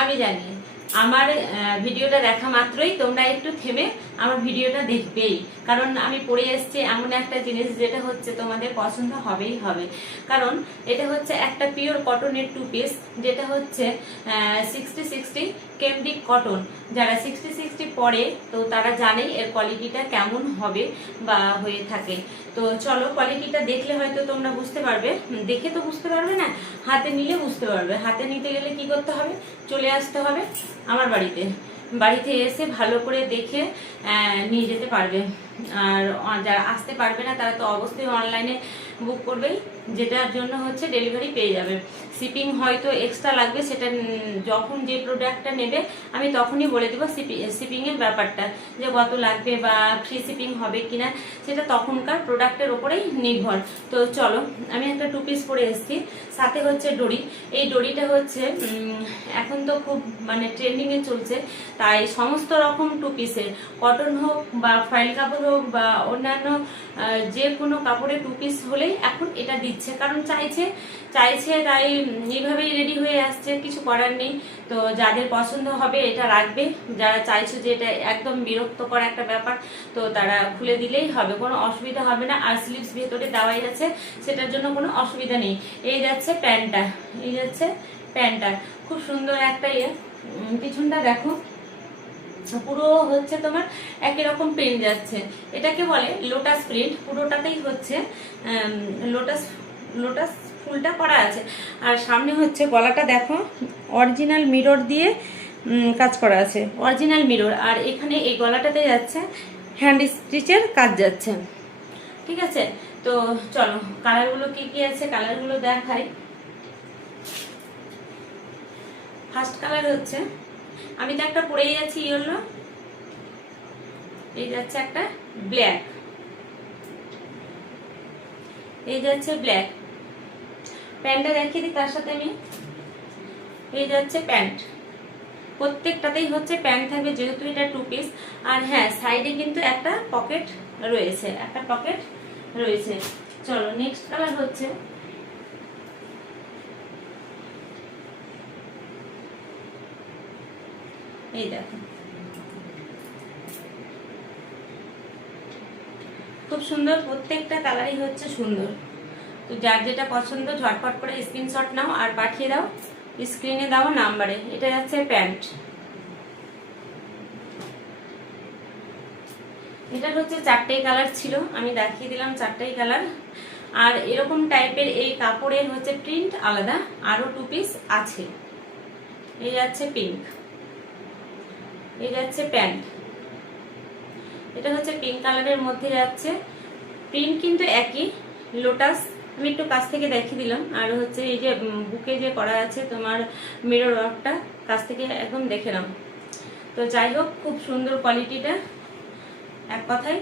আমি জানি আমার ভিডিওটা দেখা মাত্রই তোমরা একটু থেমে আমার ভিডিওটা দেখবেই, কারণ আমি পড়ে এসেছি এমন একটা জিনিস যেটা হচ্ছে তোমাদের পছন্দ হবেই হবে। কারণ এটা হচ্ছে একটা পিওর কটনের 2 পিস, যেটা হচ্ছে 60-60 কেমব্রিক কটন। যারা 60-60 পরে তো তারা জানেই এর কোয়ালিটিটা কেমন হবে বা হয়ে থাকে। তো চলো কোয়ালিটিটা দেখলে হয়তো তোমরা বুঝতে পারবে, দেখে তো বুঝতে পারবে না, হাতে নিলে বুঝতে পারবে। হাতে নিতে গেলে কি করতে হবে, চলে আসতে হবে আমার বাড়িতে এসে ভালো করে দেখে নিয়ে যেতে পারবে। আর যারা আসতে পারবে না তারা তো অবশ্যই অনলাইনে বুক করবেই, যেটার জন্য হচ্ছে ডেলিভারি পেয়ে যাবে। শিপিং হয়তো এক্সট্রা লাগবে, সেটা যখন যে প্রোডাক্টটা নেবে আমি তখনই বলে দেবো শিপিংয়ের ব্যাপারটা, যে কত লাগবে বা ফ্রি শিপিং হবে কিনা, সেটা তখনকার প্রোডাক্টের ওপরেই নির্ভর। তো চলো, আমি একটা 2 পিস পরে এসেছি, সাথে হচ্ছে ডরি। এই ডরিটা হচ্ছে এখন তো খুব মানে ট্রেন্ডিংয়ে চলছে, তাই সমস্ত রকম 2 পিসের কটন হোক বা ফয়েল কাপড় হোক বা অন্যান্য যে কোনো কাপড়ে 2 পিস হলেই এখন এটা দিচ্ছে, কারণ চাইছে তাই এইভাবেই রেডি হয়ে আসছে, কিছু করার নেই। তো যাদের পছন্দ হবে এটা রাখবে, যারা চাইছো যে এটা একদম বিরক্তকর একটা ব্যাপার তো তারা খুলে দিলেই হবে, কোনো অসুবিধা হবে না। আর স্লিভস ভেতরে দেওয়াই আছে, সেটার জন্য কোনো অসুবিধা নেই। এই যাচ্ছে প্যান্টটা খুব সুন্দর একটা পিছনটা দেখো, পুরো হচ্ছে তোমার একই রকম প্রিন্ট যাচ্ছে। এটাকে বলে লোটাস প্রিন্ট, পুরোটাতেই হচ্ছে লোটাস ফুলটা করা আছে। আর সামনে হচ্ছে গলাটা দেখো অরিজিনাল মিরর দিয়ে কাজ করা আছে, অরিজিনাল মিরর। আর এখানে এই গলাটাতে যাচ্ছে হ্যান্ড স্টিচের কাজ যাচ্ছে, ঠিক আছে। তো চলো কালারগুলো কি আছে কালারগুলো দেখাই। ফার্স্ট কালার হচ্ছে, আমি তো একটা পরেই যাচ্ছি ইয়েলো, এই যাচ্ছে একটা ব্ল্যাক, এই যাচ্ছে ব্ল্যাক। প্যান্টটা দেখিয়ে দিই তার সাথে আমি, এই যাচ্ছে প্যান্ট। প্রত্যেকটাতেই হচ্ছে প্যান্ট থাকবে যেহেতু এটা 2 পিস। আর হ্যাঁ, সাইডে কিন্তু একটা পকেট রয়েছে, চলো নেক্সট কালার হচ্ছে এই দেখো, খুব সুন্দর, প্রত্যেকটা কালারই হচ্ছে সুন্দর। তো যার যেটা পছন্দ ঝটপট করে স্ক্রিনশট নাও আর পাঠিয়ে দাও স্ক্রিনে দাও নাম্বারে। এটা যাচ্ছে প্যান্ট, এটার হচ্ছে 4টেই কালার ছিল, আমি দেখিয়ে দিলাম 4টেই কালার। আর এরকম টাইপের এই কাপড়ের হচ্ছে প্রিন্ট আলাদা আরো 2 পিস আছে। এই যাচ্ছে পিঙ্ক, এই যাচ্ছে প্যান্ট, এটা হচ্ছে পিঙ্ক কালারের মধ্যে যাচ্ছে, প্রিন্ট কিন্তু একই লোটাস। আমি একটু কাছ থেকে দেখিয়ে দিলাম। আর হচ্ছে এই যে বুকে যে করা আছে তোমার মিরর ওয়ার্কটা, কাছ থেকে একদম দেখে নাও। তো যাই হোক, খুব সুন্দর কোয়ালিটিটা, এক কথায়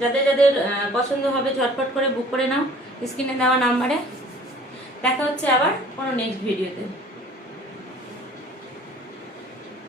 যাদের পছন্দ হবে ঝটপট করে বুক করে নাও স্ক্রিনে দেওয়া নাম্বারে। দেখা হচ্ছে আবার কোনো নেক্সট ভিডিওতে।